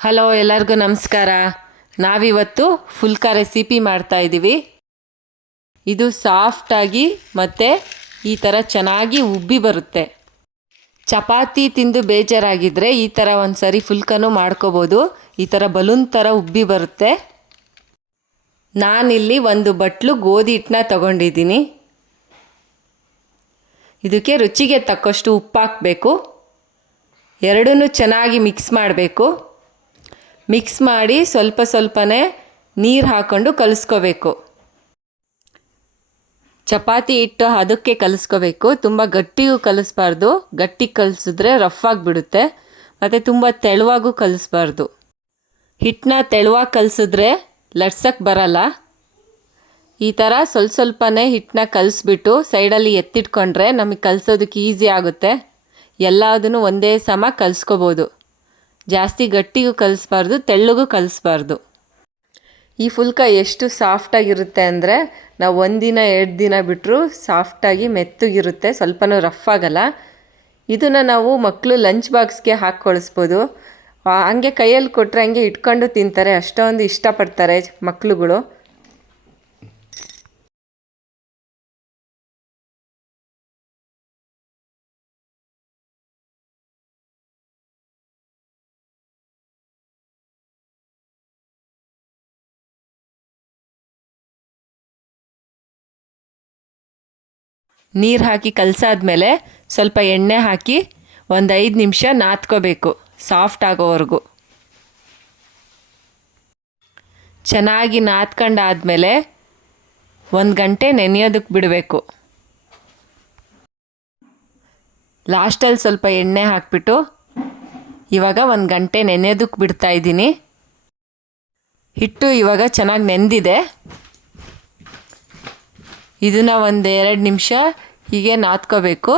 Hello, ಎಲ್ಲರಿಗೂ ನಮಸ್ಕಾರ. ನಾವಿವತ್ತು ಫುಲ್ಕಾ ರೆಸಿಪಿ ಮಾಡ್ತಾ ಇದ್ದೀವಿ ಇದು ಸಾಫ್ಟಾಗಿ ಮತ್ತು ಈ ಥರ ಚೆನ್ನಾಗಿ ಉಬ್ಬಿ ಬರುತ್ತೆ. ಚಪಾತಿ ತಿಂದು ಬೇಜಾರಾಗಿದ್ದರೆ ಈ ಥರ ಒಂದು ಸರಿ ಫುಲ್ಕನೂ ಮಾಡ್ಕೋಬೋದು. ಈ ಥರ ಬಲೂನ್ ಥರ ಉಬ್ಬಿ ಬರುತ್ತೆ. ನಾನಿಲ್ಲಿ ಒಂದು ಬಟ್ಲು ಗೋಧಿ ಹಿಟ್ಟನ್ನ ತಗೊಂಡಿದ್ದೀನಿ. ಇದಕ್ಕೆ ರುಚಿಗೆ ತಕ್ಕಷ್ಟು ಉಪ್ಪು ಹಾಕಬೇಕು ಎರಡನ್ನೂ ಚೆನ್ನಾಗಿ ಮಿಕ್ಸ್ ಮಾಡಬೇಕು. ಮಿಕ್ಸ್ ಮಾಡಿ ಸ್ವಲ್ಪ ಸ್ವಲ್ಪನೇ ನೀರು ಹಾಕ್ಕೊಂಡು ಕಲಿಸ್ಕೋಬೇಕು. ಚಪಾತಿ ಇಟ್ಟು ಅದಕ್ಕೆ ಕಲಿಸ್ಕೋಬೇಕು. ತುಂಬ ಗಟ್ಟಿಗೂ ಕಲಿಸ್ಬಾರ್ದು. ಗಟ್ಟಿ ಕಲಿಸಿದ್ರೆ ರಫ್ ಆಗಿಬಿಡುತ್ತೆ. ಮತ್ತು ತುಂಬ ತೆಳುವಾಗೂ ಕಲಿಸ್ಬಾರ್ದು. ಹಿಟ್ಟನ್ನ ತೆಳುವಾಗಿ ಕಲಿಸಿದ್ರೆ ಲಟ್ಸಕ್ಕೆ ಬರಲ್ಲ. ಈ ಥರ ಸ್ವಲ್ಪ ಸ್ವಲ್ಪನೇ ಹಿಟ್ಟನ್ನ ಕಲಿಸ್ಬಿಟ್ಟು ಸೈಡಲ್ಲಿ ಎತ್ತಿಟ್ಕೊಂಡ್ರೆ ನಮಗೆ ಕಲಿಸೋದಕ್ಕೆ ಈಸಿ ಆಗುತ್ತೆ. ಎಲ್ಲದನ್ನು ಒಂದೇ ಸಮ ಕಲಿಸ್ಕೋಬೋದು. ಜಾಸ್ತಿ ಗಟ್ಟಿಗೂ ಕಲಿಸ್ಬಾರ್ದು, ತೆಳ್ಳಗೂ ಕಲಿಸ್ಬಾರ್ದು. ಈ ಫುಲ್ಕ ಎಷ್ಟು ಸಾಫ್ಟಾಗಿರುತ್ತೆ ಅಂದರೆ, ನಾವು ಒಂದಿನ, ಎರಡು ದಿನ ಬಿಟ್ಟರು ಸಾಫ್ಟಾಗಿ ಮೆತ್ತಗಿರುತ್ತೆ, ಸ್ವಲ್ಪನೂ ರಫ್ ಆಗಲ್ಲ. ಇದನ್ನು ನಾವು ಮಕ್ಕಳು ಲಂಚ್ ಬಾಕ್ಸ್ಗೆ ಹಾಕಿ ಕಳಿಸ್ಬೋದು ಹಂಗೆ ಕೈಯಲ್ಲಿ ಕೊಟ್ಟರೆ ಹಂಗೆ ಇಟ್ಕೊಂಡು ತಿಂತಾರೆ, ಅಷ್ಟೊಂದು ಇಷ್ಟಪಡ್ತಾರೆ ಮಕ್ಕಳುಗಳು ನೀರು ಹಾಕಿ ಕಲಸಾದ್ಮೇಲೆ ಸ್ವಲ್ಪ ಎಣ್ಣೆ ಹಾಕಿ ಒಂದು ಐದು ನಿಮಿಷ ನಾದ್ಕೋಬೇಕು ಸಾಫ್ಟ್ ಆಗೋವರೆಗೂ. ಚೆನ್ನಾಗಿ ನಾದ್ಕೊಂಡಾದ್ಮೇಲೆ ಒಂದು ಗಂಟೆ ನೆನೆಯೋದಕ್ಕೆ ಬಿಡಬೇಕು. ಲಾಸ್ಟಲ್ಲಿ ಸ್ವಲ್ಪ ಎಣ್ಣೆ ಹಾಕ್ಬಿಟ್ಟು ಇವಾಗ ಒಂದು ಗಂಟೆ ನೆನೆಯೋದಕ್ಕೆ ಬಿಡ್ತಾ ಇದ್ದೀನಿ. ಹಿಟ್ಟು ಇವಾಗ ಚೆನ್ನಾಗಿ ನೆಂದಿದೆ. ಇದನ್ನು ಒಂದು ಎರಡು ನಿಮಿಷ ಹೀಗೆ ನಾದ್ಕೋಬೇಕು.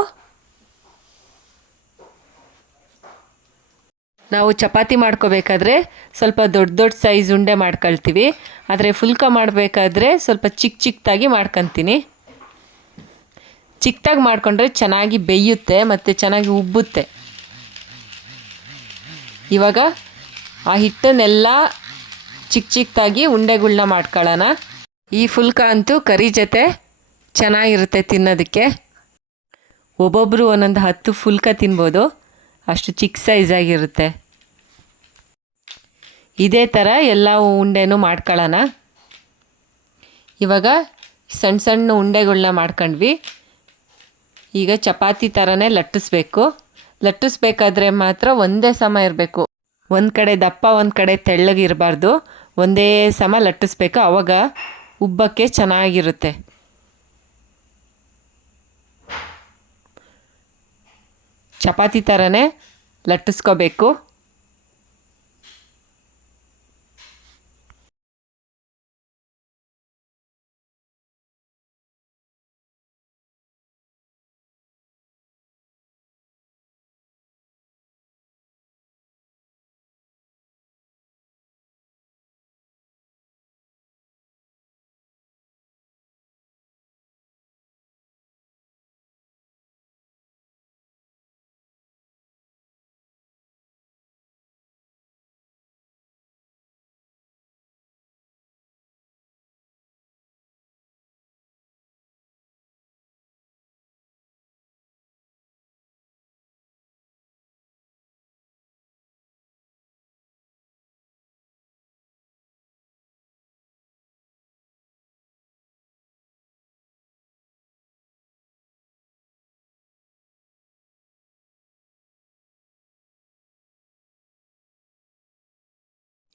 ನಾವು ಚಪಾತಿ ಮಾಡ್ಕೋಬೇಕಾದ್ರೆ ಸ್ವಲ್ಪ ದೊಡ್ಡ ದೊಡ್ಡ ಸೈಜ್ ಉಂಡೆ ಮಾಡ್ಕೊಳ್ತೀವಿ. ಆದರೆ ಫುಲ್ಕ ಮಾಡಬೇಕಾದ್ರೆ ಸ್ವಲ್ಪ ಚಿಕ್ಕ ಚಿಕ್ಕದಾಗಿ ಮಾಡ್ಕೊತೀನಿ. ಚಿಕ್ಕದಾಗಿ ಮಾಡಿಕೊಂಡ್ರೆ ಚೆನ್ನಾಗಿ ಬೇಯುತ್ತೆ ಮತ್ತು ಚೆನ್ನಾಗಿ ಉಬ್ಬುತ್ತೆ. ಇವಾಗ ಆ ಹಿಟ್ಟನ್ನೆಲ್ಲ ಚಿಕ್ಕ ಚಿಕ್ಕದಾಗಿ ಉಂಡೆಗಳನ್ನ ಮಾಡ್ಕೊಳ್ಳೋಣ ಈ ಫುಲ್ಕ ಅಂತೂ ಕರಿ ಜೊತೆ ಚೆನ್ನಾಗಿರುತ್ತೆ ತಿನ್ನೋದಕ್ಕೆ. ಒಬ್ಬೊಬ್ಬರು ಒಂದೊಂದು ಹತ್ತು ಫುಲ್ಕ ತಿನ್ಬೋದು. ಅಷ್ಟು ಚಿಕ್ಕ ಸೈಜಾಗಿರುತ್ತೆ ಇದೇ ಥರ ಎಲ್ಲ ಉಂಡೆನೂ ಮಾಡ್ಕೊಳ್ಳೋಣ ಇವಾಗ ಸಣ್ಣ ಸಣ್ಣ ಉಂಡೆಗಳನ್ನ ಮಾಡ್ಕೊಂಡ್ವಿ. ಈಗ ಚಪಾತಿ ಥರನೇ ಲಟ್ಟಿಸ್ಬೇಕು. ಲಟ್ಟಿಸ್ಬೇಕಾದ್ರೆ ಮಾತ್ರ ಒಂದೇ ಸಮ ಇರಬೇಕು. ಒಂದು ಕಡೆ ದಪ್ಪ, ಒಂದು ಕಡೆ ತೆಳ್ಳಗಿರಬಾರ್ದು. ಒಂದೇ ಸಮ ಲಟ್ಟಿಸ್ಬೇಕು. ಆವಾಗ ಉಬ್ಬಕ್ಕೆ ಚೆನ್ನಾಗಿರುತ್ತೆ. ಚಪಾತಿ ಥರನೇ ಲಟ್ಟಿಸ್ಕೋಬೇಕು.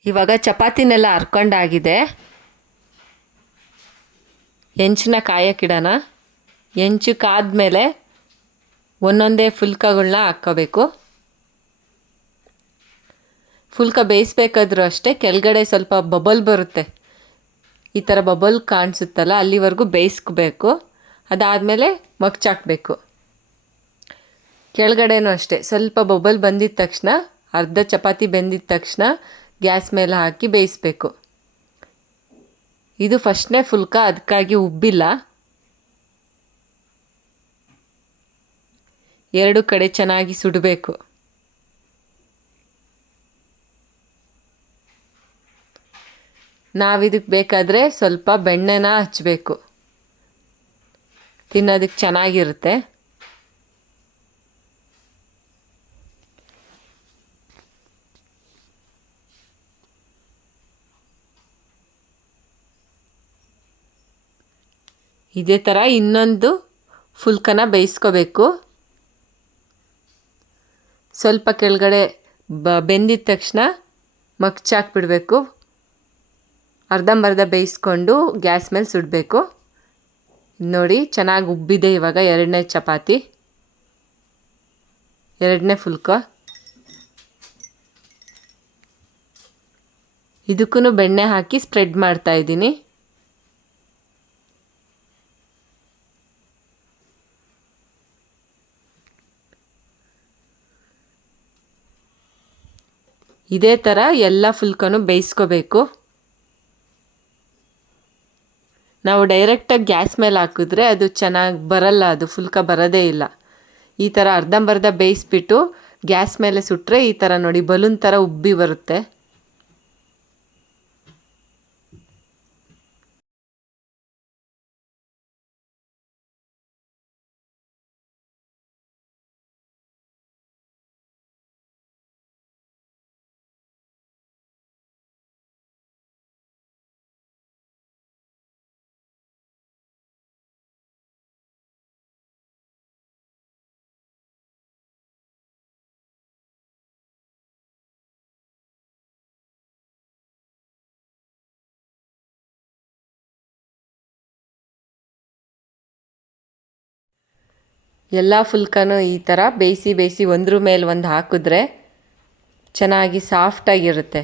ಇವಾಗ ಚಪಾತಿನೆಲ್ಲ ಹರ್ಕೊಂಡಾಗಿದೆ ಹೆಂಚನ್ನ ಕಾಯಕ್ಕಿಡೋಣ. ಹೆಂಚು ಕಾದ್ಮೇಲೆ ಒಂದೊಂದೇ ಫುಲ್ಕಗಳನ್ನ ಹಾಕ್ಕೋಬೇಕು. ಫುಲ್ಕ ಬೇಯಿಸ್ಬೇಕಾದ್ರೂ ಅಷ್ಟೇ, ಕೆಳಗಡೆ ಸ್ವಲ್ಪ ಬಬಲ್ ಬರುತ್ತೆ. ಈ ಥರ ಬಬಲ್ ಕಾಣಿಸುತ್ತಲ್ಲ, ಅಲ್ಲಿವರೆಗೂ ಬೇಯಿಸ್ಕೋಬೇಕು ಅದಾದಮೇಲೆ ಮಗ್ಚಾಕಬೇಕು ಕೆಳಗಡೆನೂ ಅಷ್ಟೇ, ಸ್ವಲ್ಪ ಬಬಲ್ ಬಂದಿದ ತಕ್ಷಣ, ಅರ್ಧ ಚಪಾತಿ ಬೆಂದಿದ ತಕ್ಷಣ ಗ್ಯಾಸ್ ಮೇಲೆ ಹಾಕಿ ಬೇಯಿಸ್ಬೇಕು. ಇದು ಫಸ್ಟ್ನೇ ಫುಲ್ಕ ಅದಕ್ಕಾಗಿ ಉಬ್ಬಿಲ್ಲ. ಎರಡು ಕಡೆ ಚೆನ್ನಾಗಿ ಸುಡಬೇಕು. ನಾವಿದಕ್ಕೆ ಬೇಕಾದರೆ ಸ್ವಲ್ಪ ಬೆಣ್ಣೆನ ಹಚ್ಚಬೇಕು ತಿನ್ನೋದಕ್ಕೆ ಚೆನ್ನಾಗಿರುತ್ತೆ. ಇದೇ ಥರ ಇನ್ನೊಂದು ಫುಲ್ಕನ ಬೇಯಿಸ್ಕೋಬೇಕು. ಸ್ವಲ್ಪ ಕೆಳಗಡೆ ಬ, ಬೆಂದಿದ ತಕ್ಷಣ ಮಗ್ಚಾಕ್ಬಿಡಬೇಕು. ಅರ್ಧಂಬರ್ಧ ಬೇಯಿಸ್ಕೊಂಡು ಗ್ಯಾಸ್ ಮೇಲೆ ಸುಡಬೇಕು. ನೋಡಿ, ಚೆನ್ನಾಗಿ ಉಬ್ಬಿದೆ ಇವಾಗ ಎರಡನೇ ಚಪಾತಿ. ಎರಡನೇ ಫುಲ್ಕ. ಇದಕ್ಕೂ ಬೆಣ್ಣೆ ಹಾಕಿ ಸ್ಪ್ರೆಡ್ ಮಾಡ್ತಾ ಇದೇ ಥರ ಎಲ್ಲ ಫುಲ್ಕನು ಬೇಯಿಸ್ಕೋಬೇಕು. ನಾವು ಡೈರೆಕ್ಟಾಗಿ ಗ್ಯಾಸ್ ಮೇಲೆ ಹಾಕಿದ್ರೆ ಅದು ಚೆನ್ನಾಗಿ ಬರಲ್ಲ, ಅದು ಫುಲ್ಕ ಬರೋದೇ ಇಲ್ಲ. ಈ ಥರ ಅರ್ಧಂಬರ್ಧ ಬೇಯಿಸ್ಬಿಟ್ಟು ಗ್ಯಾಸ್ ಮೇಲೆ ಸುಟ್ಟರೆ ಈ ಥರ ನೋಡಿ, ಬಲೂನ್ ಥರ ಉಬ್ಬಿ ಬರುತ್ತೆ. ಎಲ್ಲ ಫುಲ್ಕನೂ ಈ ಥರ ಬೇಯಿಸಿ ಬೇಯಿಸಿ ಒಂದ್ರ ಮೇಲೆ ಒಂದು ಹಾಕಿದ್ರೆ ಚೆನ್ನಾಗಿ ಸಾಫ್ಟಾಗಿರುತ್ತೆ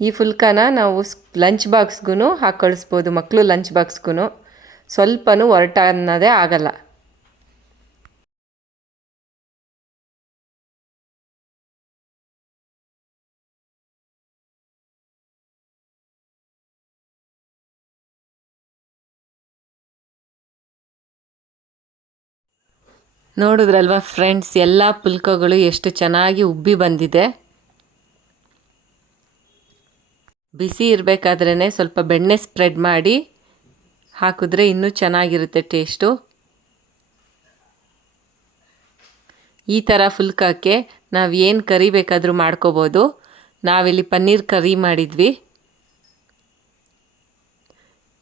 ಈ ಫುಲ್ಕನ ನಾವು ಲಂಚ್ ಬಾಕ್ಸ್ಗೂ ಹಾಕಿ ಕಳಿಸ್ಬೋದು ಮಕ್ಕಳು ಲಂಚ್ ಬಾಕ್ಸ್ಗೂ ಸ್ವಲ್ಪನೂ ಒರಟ ಅನ್ನೋದೇ ಆಗಲ್ಲ. ನೋಡಿದ್ರಲ್ವ ಫ್ರೆಂಡ್ಸ್ ಎಲ್ಲ ಪುಲ್ಕಗಳು ಎಷ್ಟು ಚೆನ್ನಾಗಿ ಉಬ್ಬಿ ಬಂದಿದೆ. ಬಿಸಿ ಇರಬೇಕಾದ್ರೇ ಸ್ವಲ್ಪ ಬೆಣ್ಣೆ ಸ್ಪ್ರೆಡ್ ಮಾಡಿ ಹಾಕಿದ್ರೆ ಇನ್ನೂ ಚೆನ್ನಾಗಿರುತ್ತೆ ಟೇಸ್ಟು ಈ ಥರ ಫುಲ್ಕಕ್ಕೆ ನಾವು ಏನು ಕರಿ ಬೇಕಾದರೂ ಮಾಡ್ಕೋಬೋದು. ನಾವಿಲ್ಲಿ ಪನ್ನೀರ್ ಕರಿ ಮಾಡಿದ್ವಿ.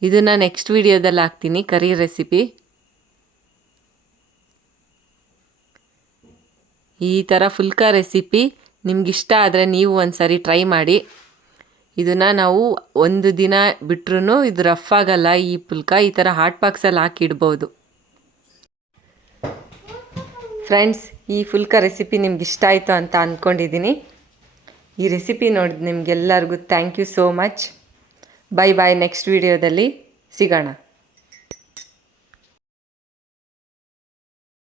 ಇದನ್ನು ನೆಕ್ಸ್ಟ್ ವಿಡಿಯೋದಲ್ಲಿ ಹಾಕ್ತೀನಿ ಕರಿ ರೆಸಿಪಿ ಈ ಥರ ಫುಲ್ಕ ರೆಸಿಪಿ ನಿಮಗಿಷ್ಟ ಆದರೆ ನೀವು ಒಂದು ಸಾರಿ ಟ್ರೈ ಮಾಡಿ. ಇದನ್ನು ನಾವು ಒಂದು ದಿನ ಬಿಟ್ರೂ ಇದು ರಫ್ ಆಗಲ್ಲ, ಈ ಪುಲ್ಕ ಈ ಥರ ಹಾಟ್ ಬಾಕ್ಸಲ್ಲಿ ಹಾಕಿ ಇಡ್ಬೋದು. ಫ್ರೆಂಡ್ಸ್ ಈ ಫುಲ್ಕ ರೆಸಿಪಿ ನಿಮ್ಗೆ ಇಷ್ಟ ಆಯಿತು ಅಂತ ಅಂದ್ಕೊಂಡಿದ್ದೀನಿ ಈ ರೆಸಿಪಿ ನೋಡಿದ ನಿಮಗೆಲ್ಲರಿಗೂ thank you so much bye bye next ವಿಡಿಯೋದಲ್ಲಿ ಸಿಗೋಣ.